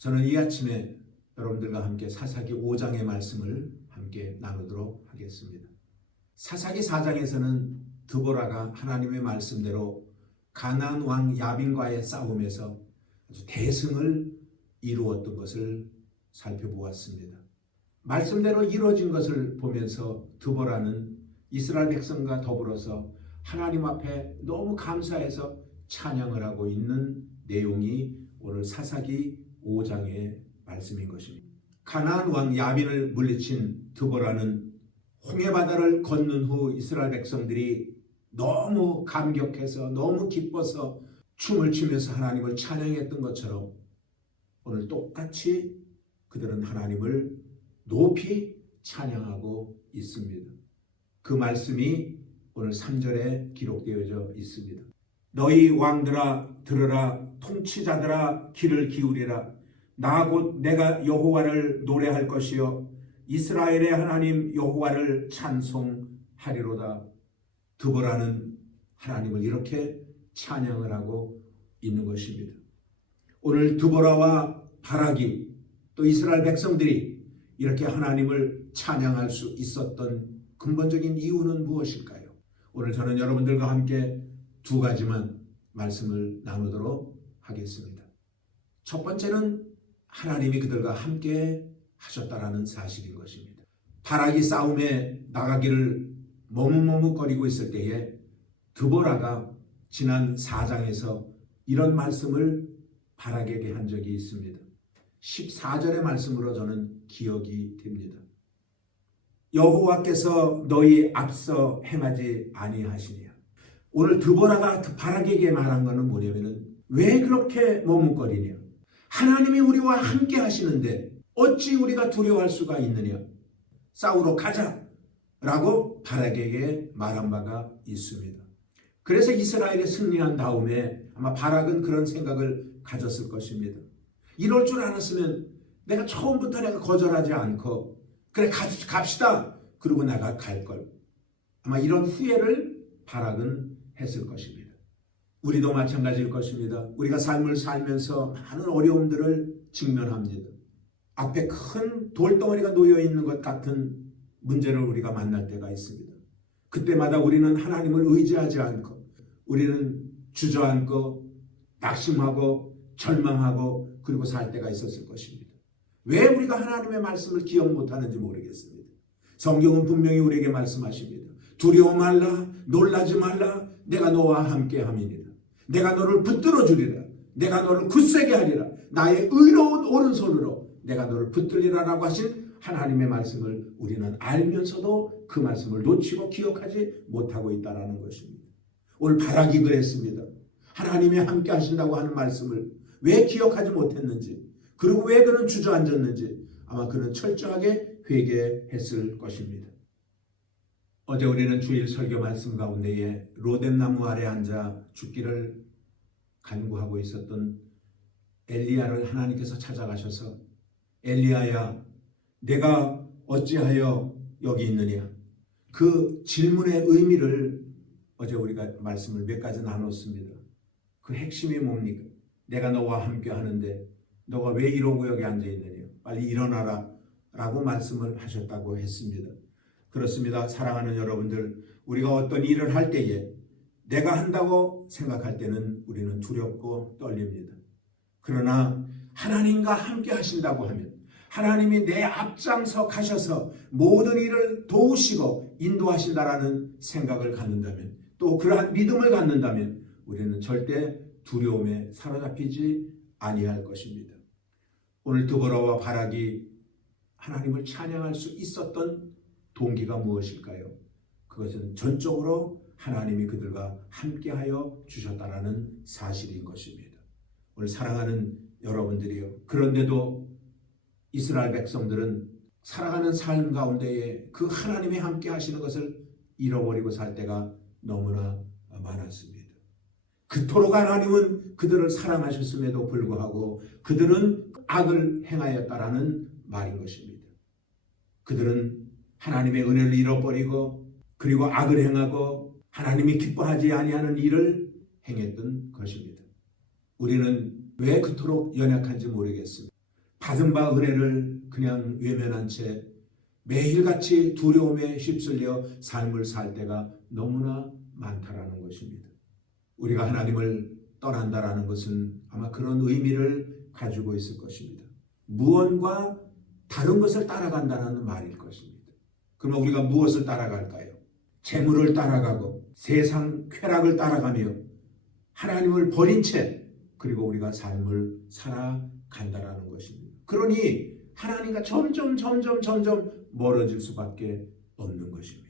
저는 이 아침에 여러분들과 함께 사사기 5장의 말씀을 함께 나누도록 하겠습니다. 사사기 4장에서는 드보라가 하나님의 말씀대로 가나안 왕 야빈과의 싸움에서 아주 대승을 이루었던 것을 살펴보았습니다. 말씀대로 이루어진 것을 보면서 드보라는 이스라엘 백성과 더불어서 하나님 앞에 너무 감사해서 찬양을 하고 있는 내용이 오늘 사사기 5장의 말씀인 것입니다. 가나안 왕 야빈을 물리친 드보라는 홍해바다를 건넌 후 이스라엘 백성들이 너무 감격해서 너무 기뻐서 춤을 추면서 하나님을 찬양했던 것처럼 오늘 똑같이 그들은 하나님을 높이 찬양하고 있습니다. 그 말씀이 오늘 3절에 기록되어져 있습니다. 너희 왕들아 들으라, 통치자들아 귀를 기울이라. 나 곧 내가 여호와를 노래할 것이요 이스라엘의 하나님 여호와를 찬송하리로다. 드보라는 하나님을 이렇게 찬양을 하고 있는 것입니다. 오늘 드보라와 바락이 또 이스라엘 백성들이 이렇게 하나님을 찬양할 수 있었던 근본적인 이유는 무엇일까요? 오늘 저는 여러분들과 함께 두 가지만 말씀을 나누도록 하겠습니다. 첫 번째는 하나님이 그들과 함께 하셨다라는 사실인 것입니다. 바락이 싸움에 나가기를 머뭇머뭇거리고 있을 때에 드보라가 지난 4장에서 이런 말씀을 바락에게 한 적이 있습니다. 14절의 말씀으로 저는 기억이 됩니다. 여호와께서 너희 앞서 행하지 아니하시냐. 오늘 드보라가 바락에게 말한 것은 뭐냐면은 왜 그렇게 머뭇거리냐. 하나님이 우리와 함께 하시는데 어찌 우리가 두려워할 수가 있느냐. 싸우러 가자 라고 바락에게 말한 바가 있습니다. 그래서 이스라엘이 승리한 다음에 아마 바락은 그런 생각을 가졌을 것입니다. 이럴 줄 알았으면 내가 처음부터 내가 거절하지 않고 그래 갑시다. 그리고 내가 갈걸. 아마 이런 후회를 바락은 했을 것입니다. 우리도 마찬가지일 것입니다. 우리가 삶을 살면서 많은 어려움들을 직면합니다. 앞에 큰 돌덩어리가 놓여있는 것 같은 문제를 우리가 만날 때가 있습니다. 그때마다 우리는 하나님을 의지하지 않고 우리는 주저앉고 낙심하고 절망하고 그리고 살 때가 있었을 것입니다. 왜 우리가 하나님의 말씀을 기억 못하는지 모르겠습니다. 성경은 분명히 우리에게 말씀하십니다. 두려워 말라, 놀라지 말라, 내가 너와 함께 함이니라. 내가 너를 붙들어 주리라. 내가 너를 굳세게 하리라. 나의 의로운 오른손으로 내가 너를 붙들리라 라고 하신 하나님의 말씀을 우리는 알면서도 그 말씀을 놓치고 기억하지 못하고 있다는 것입니다. 오늘 바락이 그랬습니다. 하나님이 함께 하신다고 하는 말씀을 왜 기억하지 못했는지, 그리고 왜 그는 주저앉았는지 아마 그는 철저하게 회개했을 것입니다. 어제 우리는 주일 설교 말씀 가운데에 로뎀나무 아래 앉아 죽기를 간구하고 있었던 엘리야를 하나님께서 찾아가셔서 엘리야야 내가 어찌하여 여기 있느냐. 그 질문의 의미를 어제 우리가 말씀을 몇 가지 나눴습니다. 그 핵심이 뭡니까? 내가 너와 함께 하는데 너가 왜 이러고 여기 앉아 있느냐. 빨리 일어나라 라고 말씀을 하셨다고 했습니다. 그렇습니다. 사랑하는 여러분들, 우리가 어떤 일을 할 때에 내가 한다고 생각할 때는 우리는 두렵고 떨립니다. 그러나 하나님과 함께 하신다고 하면 하나님이 내 앞장서 가셔서 모든 일을 도우시고 인도하신다라는 생각을 갖는다면, 또 그러한 믿음을 갖는다면 우리는 절대 두려움에 사로잡히지 아니할 것입니다. 오늘 드보라와 바락이 하나님을 찬양할 수 있었던 동기가 무엇일까요? 그것은 전적으로 하나님이 그들과 함께하여 주셨다라는 사실인 것입니다. 오늘 사랑하는 여러분들이요, 그런데도 이스라엘 백성들은 살아가는 삶 가운데에 그 하나님이 함께 하시는 것을 잃어버리고 살 때가 너무나 많았습니다. 그토록 하나님은 그들을 사랑하셨음에도 불구하고 그들은 악을 행하였다라는 말인 것입니다. 그들은 하나님의 은혜를 잃어버리고 그리고 악을 행하고 하나님이 기뻐하지 아니하는 일을 행했던 것입니다. 우리는 왜 그토록 연약한지 모르겠습니다. 받은 바 은혜를 그냥 외면한 채 매일같이 두려움에 휩쓸려 삶을 살 때가 너무나 많다라는 것입니다. 우리가 하나님을 떠난다라는 것은 아마 그런 의미를 가지고 있을 것입니다. 무언가 다른 것을 따라간다는 말일 것입니다. 그러면 우리가 무엇을 따라갈까요? 재물을 따라가고 세상 쾌락을 따라가며 하나님을 버린 채 그리고 우리가 삶을 살아간다라는 것입니다. 그러니 하나님과 점점 멀어질 수밖에 없는 것입니다.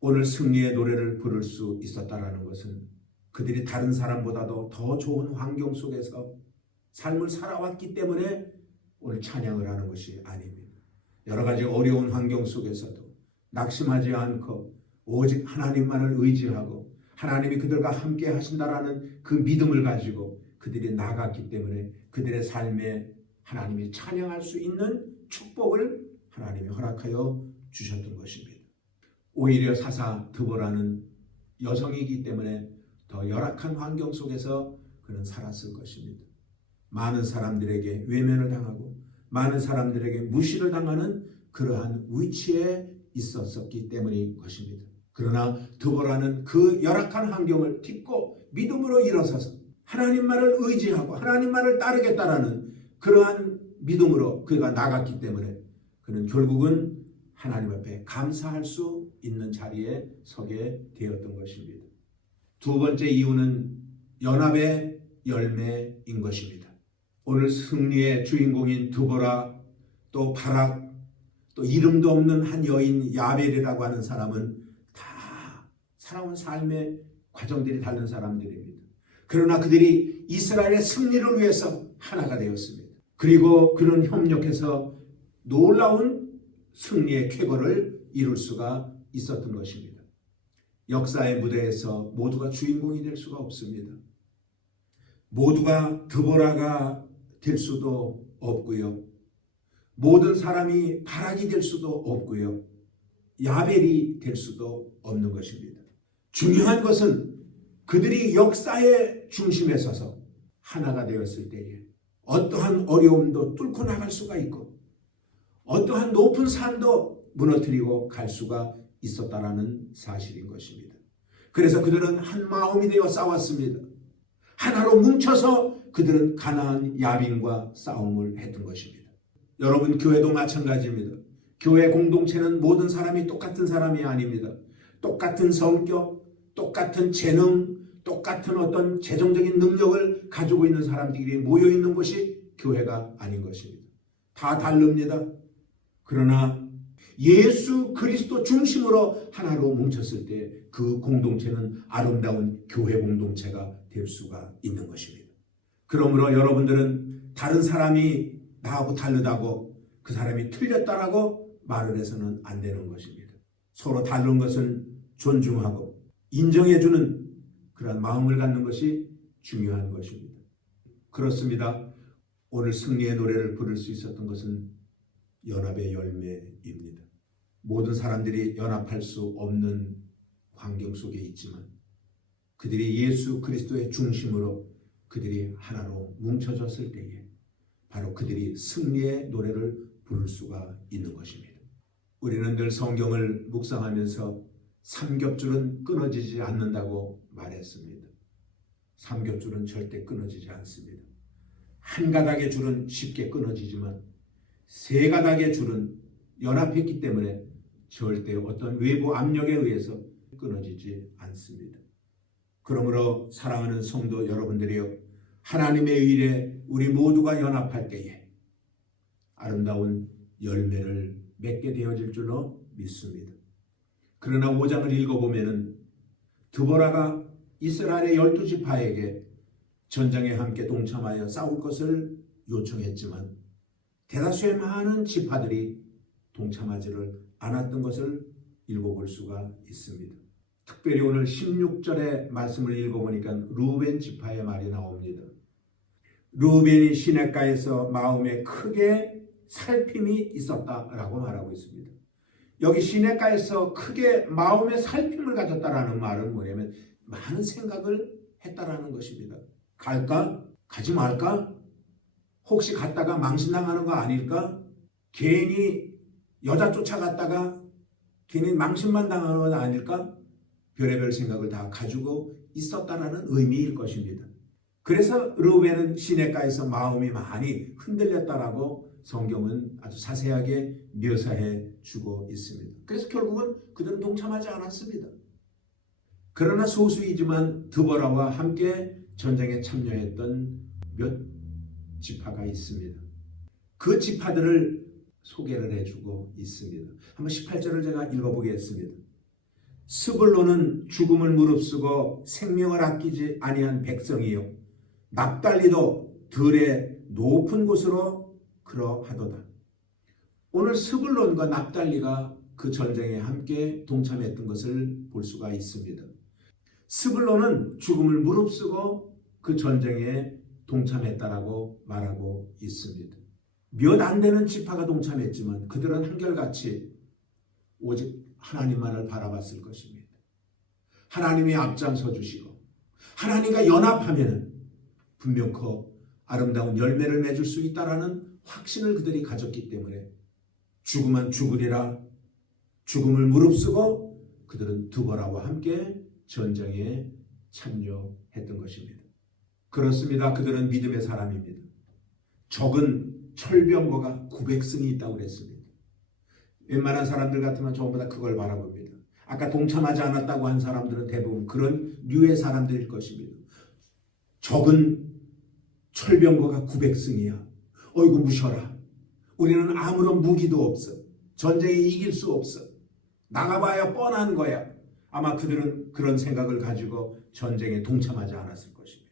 오늘 승리의 노래를 부를 수 있었다라는 것은 그들이 다른 사람보다도 더 좋은 환경 속에서 삶을 살아왔기 때문에 오늘 찬양을 하는 것이 아닙니다. 여러 가지 어려운 환경 속에서도 낙심하지 않고 오직 하나님만을 의지하고 하나님이 그들과 함께 하신다라는 그 믿음을 가지고 그들이 나갔기 때문에 그들의 삶에 하나님이 찬양할 수 있는 축복을 하나님이 허락하여 주셨던 것입니다. 오히려 사사 드보라는 여성이기 때문에 더 열악한 환경 속에서 그는 살았을 것입니다. 많은 사람들에게 외면을 당하고 많은 사람들에게 무시를 당하는 그러한 위치에 있었기 때문인 것입니다. 그러나 드보라는 그 열악한 환경을 딛고 믿음으로 일어서서 하나님만을 의지하고 하나님만을 따르겠다라는 그러한 믿음으로 그가 나갔기 때문에 그는 결국은 하나님 앞에 감사할 수 있는 자리에 서게 되었던 것입니다. 두 번째 이유는 연합의 열매인 것입니다. 오늘 승리의 주인공인 드보라, 또 바락, 또 이름도 없는 한 여인 야벨이라고 하는 사람은 다 살아온 삶의 과정들이 다른 사람들입니다. 그러나 그들이 이스라엘의 승리를 위해서 하나가 되었습니다. 그리고 그는 협력해서 놀라운 승리의 쾌거를 이룰 수가 있었던 것입니다. 역사의 무대에서 모두가 주인공이 될 수가 없습니다. 모두가 드보라가 될 수도 없고요. 모든 사람이 바락이 될 수도 없고요. 야벨이 될 수도 없는 것입니다. 중요한 것은 그들이 역사의 중심에 서서 하나가 되었을 때에 어떠한 어려움도 뚫고 나갈 수가 있고 어떠한 높은 산도 무너뜨리고 갈 수가 있었다라는 사실인 것입니다. 그래서 그들은 한 마음이 되어 싸웠습니다. 하나로 뭉쳐서 그들은 가나안 야빈과 싸움을 했던 것입니다. 여러분, 교회도 마찬가지입니다. 교회 공동체는 모든 사람이 똑같은 사람이 아닙니다. 똑같은 성격, 똑같은 재능, 똑같은 어떤 재정적인 능력을 가지고 있는 사람들이 모여 있는 것이 교회가 아닌 것입니다. 다 다릅니다. 그러나 예수 그리스도 중심으로 하나로 뭉쳤을 때 그 공동체는 아름다운 교회 공동체가 될 수가 있는 것입니다. 그러므로 여러분들은 다른 사람이 나하고 다르다고 그 사람이 틀렸다라고 말을 해서는 안 되는 것입니다. 서로 다른 것을 존중하고 인정해주는 그런 마음을 갖는 것이 중요한 것입니다. 그렇습니다. 오늘 승리의 노래를 부를 수 있었던 것은 연합의 열매입니다. 모든 사람들이 연합할 수 없는 환경 속에 있지만 그들이 예수 그리스도의 중심으로 그들이 하나로 뭉쳐졌을 때에 바로 그들이 승리의 노래를 부를 수가 있는 것입니다. 우리는 늘 성경을 묵상하면서 삼겹줄은 끊어지지 않는다고 말했습니다. 삼겹줄은 절대 끊어지지 않습니다. 한 가닥의 줄은 쉽게 끊어지지만 세 가닥의 줄은 연합했기 때문에 절대 어떤 외부 압력에 의해서 끊어지지 않습니다. 그러므로 사랑하는 성도 여러분들이요, 하나님의 일에 우리 모두가 연합할 때에 아름다운 열매를 맺게 되어질 줄로 믿습니다. 그러나 5장을 읽어보면은 드보라가 이스라엘의 12지파에게 전장에 함께 동참하여 싸울 것을 요청했지만 대다수의 많은 지파들이 동참하지를 않았던 것을 읽어볼 수가 있습니다. 특별히 오늘 16절의 말씀을 읽어보니까 루벤 지파의 말이 나옵니다. 루벤이 시냇가에서 마음에 크게 살핌이 있었다라고 말하고 있습니다. 여기 시냇가에서 크게 마음의 살핌을 가졌다라는 말은 뭐냐면 많은 생각을 했다라는 것입니다. 갈까? 가지 말까? 혹시 갔다가 망신당하는 거 아닐까? 괜히 여자 쫓아갔다가 괜히 망신만 당하는 건 아닐까? 별의별 생각을 다 가지고 있었다라는 의미일 것입니다. 그래서 르우벤은 시냇가에서 마음이 많이 흔들렸다라고 성경은 아주 자세하게 묘사해 주고 있습니다. 그래서 결국은 그들은 동참하지 않았습니다. 그러나 소수이지만 드보라와 함께 전쟁에 참여했던 몇 지파가 있습니다. 그 지파들을 소개를 해주고 있습니다. 한번 18절을 제가 읽어보겠습니다. 스불론은 죽음을 무릅쓰고 생명을 아끼지 아니한 백성이요 납달리도 들의 높은 곳으로 그러하도다. 오늘 스불론과 납달리가 그 전쟁에 함께 동참했던 것을 볼 수가 있습니다. 스불론은 죽음을 무릅쓰고 그 전쟁에 동참했다라고 말하고 있습니다. 몇 안 되는 지파가 동참했지만 그들은 한결같이 오직 하나님만을 바라봤을 것입니다. 하나님이 앞장서 주시고 하나님과 연합하면 분명코 아름다운 열매를 맺을 수 있다라는 확신을 그들이 가졌기 때문에 죽으면 죽으리라 죽음을 무릅쓰고 그들은 드보라와 함께 전쟁에 참여했던 것입니다. 그렇습니다. 그들은 믿음의 사람입니다. 적은 철병거가 900승이 있다고 그랬습니다. 웬만한 사람들 같으면 전부 다 그걸 바라봅니다. 아까 동참하지 않았다고 한 사람들은 대부분 그런 류의 사람들일 것입니다. 적은 철병거가 900승이야. 어이구 무셔라. 우리는 아무런 무기도 없어. 전쟁에 이길 수 없어. 나가봐야 뻔한 거야. 아마 그들은 그런 생각을 가지고 전쟁에 동참하지 않았을 것입니다.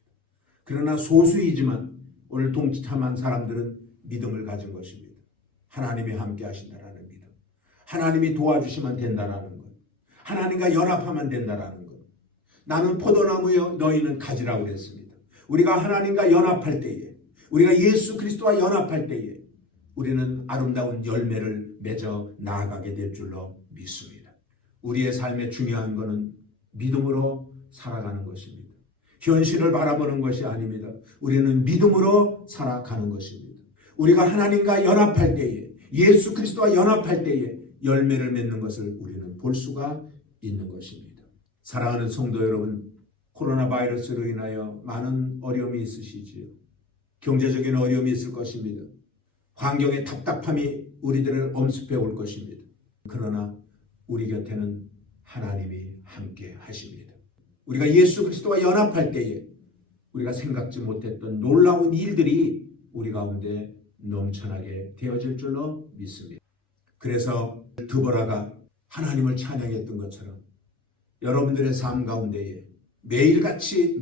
그러나 소수이지만 오늘 동참한 사람들은 믿음을 가진 것입니다. 하나님이 함께 하신다라는 믿음. 하나님이 도와주시면 된다라는 것. 하나님과 연합하면 된다라는 것. 나는 포도나무여 너희는 가지라고 그랬습니다. 우리가 하나님과 연합할 때에 우리가 예수 그리스도와 연합할 때에 우리는 아름다운 열매를 맺어 나아가게 될 줄로 믿습니다. 우리의 삶의 중요한 것은 믿음으로 살아가는 것입니다. 현실을 바라보는 것이 아닙니다. 우리는 믿음으로 살아가는 것입니다. 우리가 하나님과 연합할 때에 예수 그리스도와 연합할 때에 열매를 맺는 것을 우리는 볼 수가 있는 것입니다. 사랑하는 성도 여러분, 코로나 바이러스로 인하여 많은 어려움이 있으시지요. 경제적인 어려움이 있을 것입니다. 환경의 답답함이 우리들을 엄습해 올 것입니다. 그러나 우리 곁에는 하나님이 함께 하십니다. 우리가 예수 그리스도와 연합할 때에 우리가 생각지 못했던 놀라운 일들이 우리 가운데 넘쳐나게 되어질 줄로 믿습니다. 그래서 드보라가 하나님을 찬양했던 것처럼 여러분들의 삶 가운데에 매일같이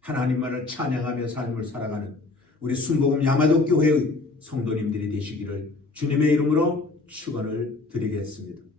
하나님만을 찬양하며 삶을 살아가는 우리 순복음 야마도 교회의 성도님들이 되시기를 주님의 이름으로 축원을 드리겠습니다.